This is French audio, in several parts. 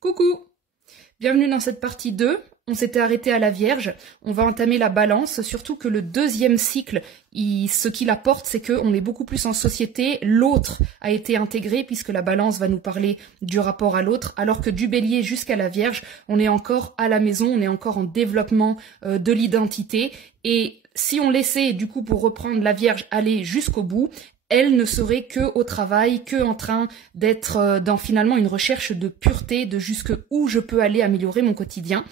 Coucou! Bienvenue dans cette partie 2. On s'était arrêté à la Vierge. On va entamer la Balance, surtout que le deuxième cycle, ce qu'il apporte, c'est qu'on est beaucoup plus en société. L'autre a été intégré puisque la Balance va nous parler du rapport à l'autre, alors que du Bélier jusqu'à la Vierge, on est encore à la maison, on est encore en développement de l'identité. Et si on laissait, du coup, pour reprendre la Vierge, aller jusqu'au bout, elle ne serait que au travail, que en train d'être dans finalement une recherche de pureté, de jusque où je peux aller améliorer mon quotidien.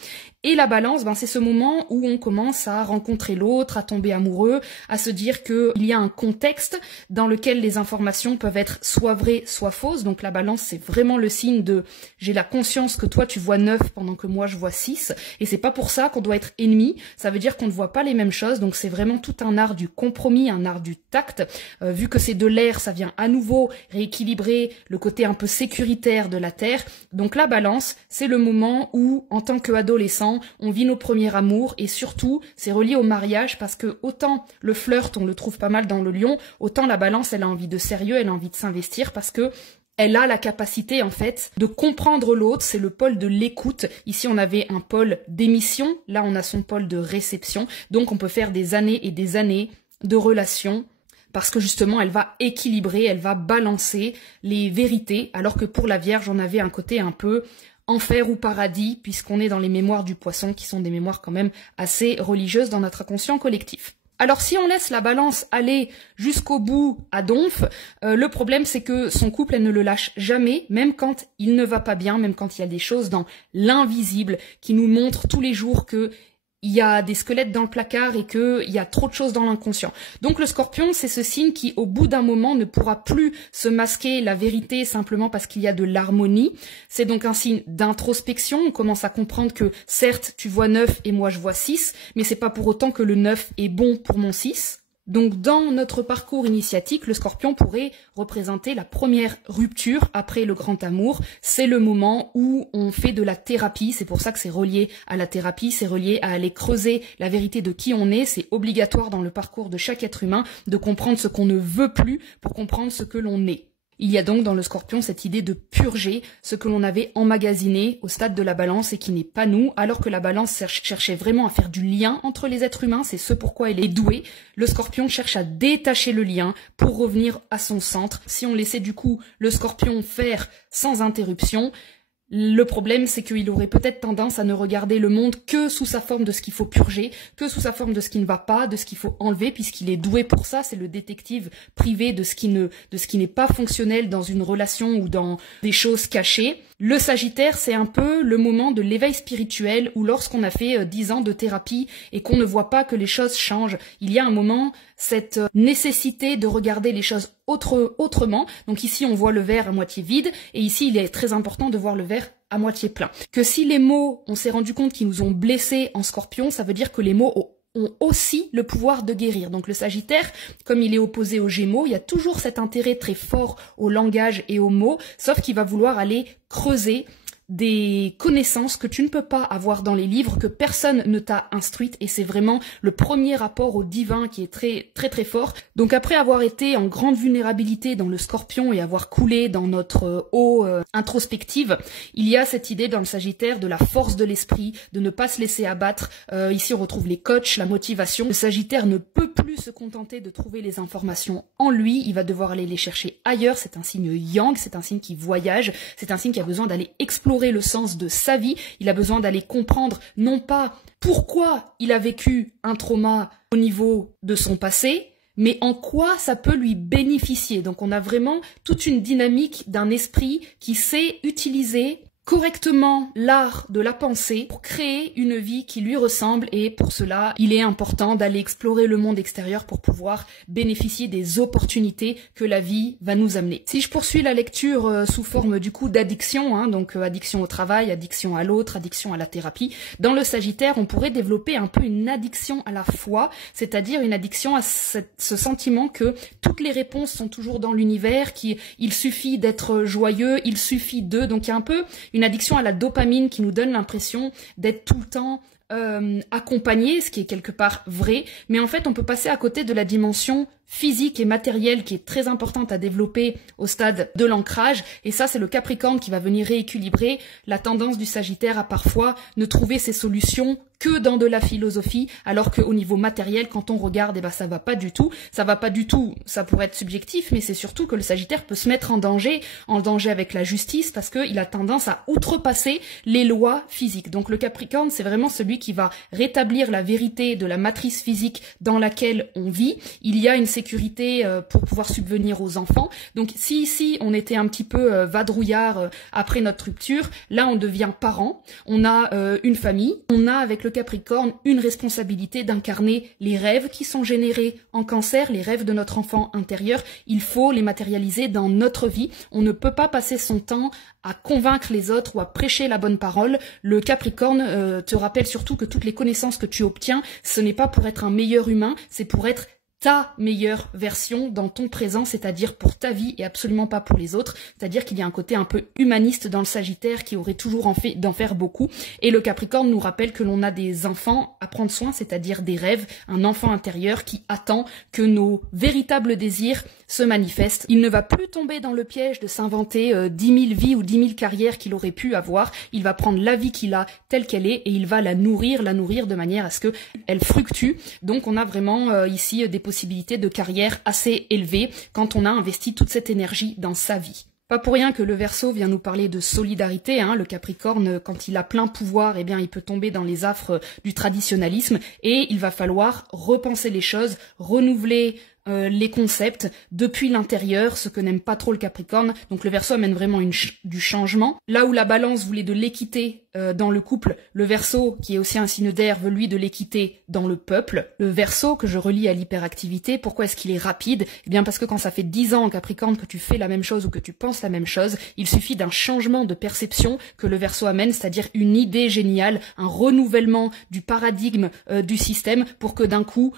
Et la Balance, c'est ce moment où on commence à rencontrer l'autre, à tomber amoureux, à se dire qu'il y a un contexte dans lequel les informations peuvent être soit vraies, soit fausses. Donc la Balance, c'est vraiment le signe de « j'ai la conscience que toi tu vois 9 pendant que moi je vois 6 ». Et c'est pas pour ça qu'on doit être ennemis, ça veut dire qu'on ne voit pas les mêmes choses. Donc c'est vraiment tout un art du compromis, un art du tact. Vu que c'est de l'air, ça vient à nouveau rééquilibrer le côté un peu sécuritaire de la Terre. Donc la Balance, c'est le moment où, en tant qu'adolescent, on vit nos premiers amours et surtout, c'est relié au mariage parce que autant le flirt, on le trouve pas mal dans le Lion, autant la Balance, elle a envie de sérieux, elle a envie de s'investir parce que elle a la capacité, en fait, de comprendre l'autre. C'est le pôle de l'écoute. Ici, on avait un pôle d'émission. Là, on a son pôle de réception. Donc, on peut faire des années et des années de relations parce que justement, elle va équilibrer, elle va balancer les vérités. Alors que pour la Vierge, on avait un côté un peu enfer ou paradis, puisqu'on est dans les mémoires du Poisson, qui sont des mémoires quand même assez religieuses dans notre inconscient collectif. Alors si on laisse la Balance aller jusqu'au bout à Donf, le problème c'est que son couple, elle ne le lâche jamais, même quand il ne va pas bien, même quand il y a des choses dans l'invisible qui nous montrent tous les jours que il y a des squelettes dans le placard et qu'il y a trop de choses dans l'inconscient. Donc le Scorpion, c'est ce signe qui, au bout d'un moment, ne pourra plus se masquer la vérité simplement parce qu'il y a de l'harmonie. C'est donc un signe d'introspection. On commence à comprendre que, certes, tu vois 9 et moi je vois 6, mais c'est pas pour autant que le 9 est bon pour mon 6. Donc dans notre parcours initiatique, le Scorpion pourrait représenter la première rupture après le grand amour. C'est le moment où on fait de la thérapie, c'est pour ça que c'est relié à la thérapie, c'est relié à aller creuser la vérité de qui on est. C'est obligatoire dans le parcours de chaque être humain de comprendre ce qu'on ne veut plus pour comprendre ce que l'on est. Il y a donc dans le Scorpion cette idée de purger ce que l'on avait emmagasiné au stade de la Balance et qui n'est pas nous, alors que la Balance cherchait vraiment à faire du lien entre les êtres humains, c'est ce pourquoi elle est douée. Le Scorpion cherche à détacher le lien pour revenir à son centre. Si on laissait du coup le Scorpion faire sans interruption, le problème, c'est qu'il aurait peut-être tendance à ne regarder le monde que sous sa forme de ce qu'il faut purger, que sous sa forme de ce qui ne va pas, de ce qu'il faut enlever, puisqu'il est doué pour ça. C'est le détective privé de ce qui n'est pas fonctionnel dans une relation ou dans des choses cachées. Le Sagittaire, c'est un peu le moment de l'éveil spirituel où lorsqu'on a fait 10 ans de thérapie et qu'on ne voit pas que les choses changent, il y a un moment, cette nécessité de regarder les choses autrement. Donc ici, on voit le verre à moitié vide et ici, il est très important de voir le verre à moitié plein. Que si les mots, on s'est rendu compte qu'ils nous ont blessés en Scorpion, ça veut dire que les mots ont aussi le pouvoir de guérir. Donc le Sagittaire, comme il est opposé aux Gémeaux, il y a toujours cet intérêt très fort au langage et aux mots, sauf qu'il va vouloir aller creuser des connaissances que tu ne peux pas avoir dans les livres, que personne ne t'a instruite, et c'est vraiment le premier rapport au divin qui est très très très fort. Donc après avoir été en grande vulnérabilité dans le Scorpion et avoir coulé dans notre eau introspective, il y a cette idée dans le Sagittaire de la force de l'esprit, de ne pas se laisser abattre. Ici on retrouve les coachs, la motivation. Le Sagittaire ne peut plus se contenter de trouver les informations en lui, il va devoir aller les chercher ailleurs. C'est un signe yang, c'est un signe qui voyage, c'est un signe qui a besoin d'aller explorer le sens de sa vie, il a besoin d'aller comprendre non pas pourquoi il a vécu un trauma au niveau de son passé, mais en quoi ça peut lui bénéficier. Donc on a vraiment toute une dynamique d'un esprit qui sait utiliser correctement l'art de la pensée pour créer une vie qui lui ressemble, et pour cela, il est important d'aller explorer le monde extérieur pour pouvoir bénéficier des opportunités que la vie va nous amener. Si je poursuis la lecture sous forme du coup d'addiction, donc addiction au travail, addiction à l'autre, addiction à la thérapie, dans le Sagittaire, on pourrait développer un peu une addiction à la foi, c'est-à-dire une addiction à ce sentiment que toutes les réponses sont toujours dans l'univers, qu'il suffit d'être joyeux, il suffit de... Donc il y a un peu une addiction à la dopamine qui nous donne l'impression d'être tout le temps accompagner, ce qui est quelque part vrai, mais en fait on peut passer à côté de la dimension physique et matérielle qui est très importante à développer au stade de l'ancrage, et ça c'est le Capricorne qui va venir rééquilibrer la tendance du Sagittaire à parfois ne trouver ses solutions que dans de la philosophie, alors qu'au niveau matériel, quand on regarde, eh ben ça va pas du tout, ça pourrait être subjectif, mais c'est surtout que le Sagittaire peut se mettre en danger avec la justice, parce qu'il a tendance à outrepasser les lois physiques. Donc le Capricorne, c'est vraiment celui qui va rétablir la vérité de la matrice physique dans laquelle on vit. Il y a une sécurité pour pouvoir subvenir aux enfants. Donc si ici on était un petit peu vadrouillard après notre rupture, là on devient parent, on a une famille, on a avec le Capricorne une responsabilité d'incarner les rêves qui sont générés en Cancer, les rêves de notre enfant intérieur. Il faut les matérialiser dans notre vie. On ne peut pas passer son temps à convaincre les autres ou à prêcher la bonne parole. Le Capricorne te rappelle surtout que toutes les connaissances que tu obtiens, ce n'est pas pour être un meilleur humain, c'est pour être ta meilleure version dans ton présent, c'est-à-dire pour ta vie et absolument pas pour les autres. C'est-à-dire qu'il y a un côté un peu humaniste dans le Sagittaire qui aurait toujours d'en faire beaucoup. Et le Capricorne nous rappelle que l'on a des enfants à prendre soin, c'est-à-dire des rêves, un enfant intérieur qui attend que nos véritables désirs se manifestent. Il ne va plus tomber dans le piège de s'inventer 10 000 vies ou 10 000 carrières qu'il aurait pu avoir. Il va prendre la vie qu'il a telle qu'elle est et il va la nourrir de manière à ce qu'elle fructue. Donc on a vraiment ici des possibilités de carrière assez élevées quand on a investi toute cette énergie dans sa vie. Pas pour rien que le Verseau vient nous parler de solidarité, hein. Le Capricorne, quand il a plein pouvoir, eh bien, il peut tomber dans les affres du traditionnalisme et il va falloir repenser les choses, renouveler les concepts depuis l'intérieur, ce que n'aime pas trop le Capricorne. Donc le Verseau amène vraiment du changement. Là où la Balance voulait de l'équité dans le couple, le Verseau, qui est aussi un signe d'air, veut lui de l'équité dans le peuple. Le Verseau, que je relie à l'hyperactivité, pourquoi est-ce qu'il est rapide? Eh bien parce que quand ça fait 10 ans en Capricorne que tu fais la même chose ou que tu penses la même chose, il suffit d'un changement de perception que le Verseau amène, c'est-à-dire une idée géniale, un renouvellement du paradigme du système pour que d'un coup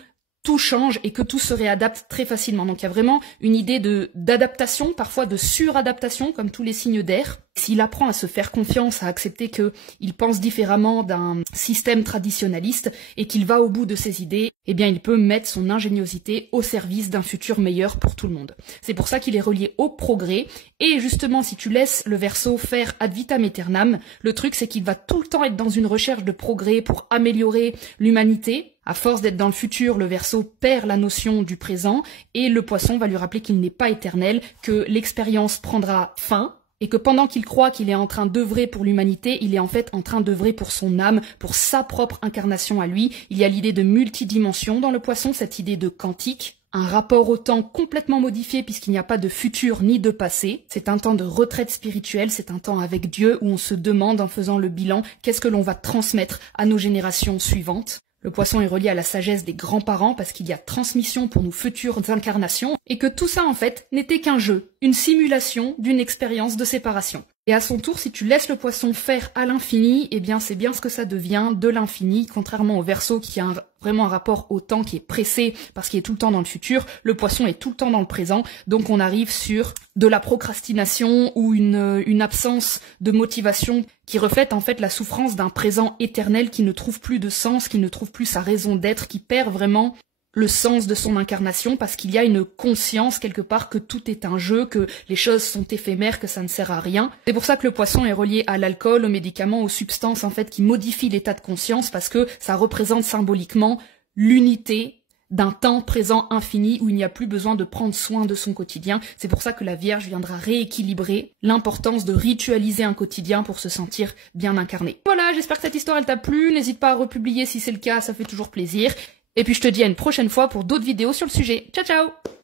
tout change et que tout se réadapte très facilement. Donc il y a vraiment une idée d'adaptation, parfois de suradaptation, comme tous les signes d'air. S'il apprend à se faire confiance, à accepter qu'il pense différemment d'un système traditionnaliste et qu'il va au bout de ses idées, eh bien il peut mettre son ingéniosité au service d'un futur meilleur pour tout le monde. C'est pour ça qu'il est relié au progrès. Et justement, si tu laisses le Verseau faire ad vitam aeternam, le truc c'est qu'il va tout le temps être dans une recherche de progrès pour améliorer l'humanité. À force d'être dans le futur, le Verseau perd la notion du présent et le Poisson va lui rappeler qu'il n'est pas éternel, que l'expérience prendra fin et que pendant qu'il croit qu'il est en train d'œuvrer pour l'humanité, il est en fait en train d'œuvrer pour son âme, pour sa propre incarnation à lui. Il y a l'idée de multidimension dans le Poisson, cette idée de quantique. Un rapport au temps complètement modifié puisqu'il n'y a pas de futur ni de passé. C'est un temps de retraite spirituelle, c'est un temps avec Dieu où on se demande en faisant le bilan qu'est-ce que l'on va transmettre à nos générations suivantes. Le Poisson est relié à la sagesse des grands-parents parce qu'il y a transmission pour nos futures incarnations et que tout ça en fait n'était qu'un jeu, une simulation d'une expérience de séparation. Et à son tour, si tu laisses le Poisson faire à l'infini, eh bien c'est bien ce que ça devient, de l'infini, contrairement au Verseau qui a vraiment un rapport au temps qui est pressé parce qu'il est tout le temps dans le futur, le Poisson est tout le temps dans le présent, donc on arrive sur de la procrastination ou une absence de motivation qui reflète en fait la souffrance d'un présent éternel qui ne trouve plus de sens, qui ne trouve plus sa raison d'être, qui perd vraiment le sens de son incarnation parce qu'il y a une conscience quelque part que tout est un jeu, que les choses sont éphémères, que ça ne sert à rien. C'est pour ça que le Poisson est relié à l'alcool, aux médicaments, aux substances en fait qui modifient l'état de conscience parce que ça représente symboliquement l'unité d'un temps présent infini où il n'y a plus besoin de prendre soin de son quotidien. C'est pour ça que la Vierge viendra rééquilibrer l'importance de ritualiser un quotidien pour se sentir bien incarné. Voilà, j'espère que cette histoire elle t'a plu. N'hésite pas à republier si c'est le cas, ça fait toujours plaisir. Et puis je te dis à une prochaine fois pour d'autres vidéos sur le sujet. Ciao ciao!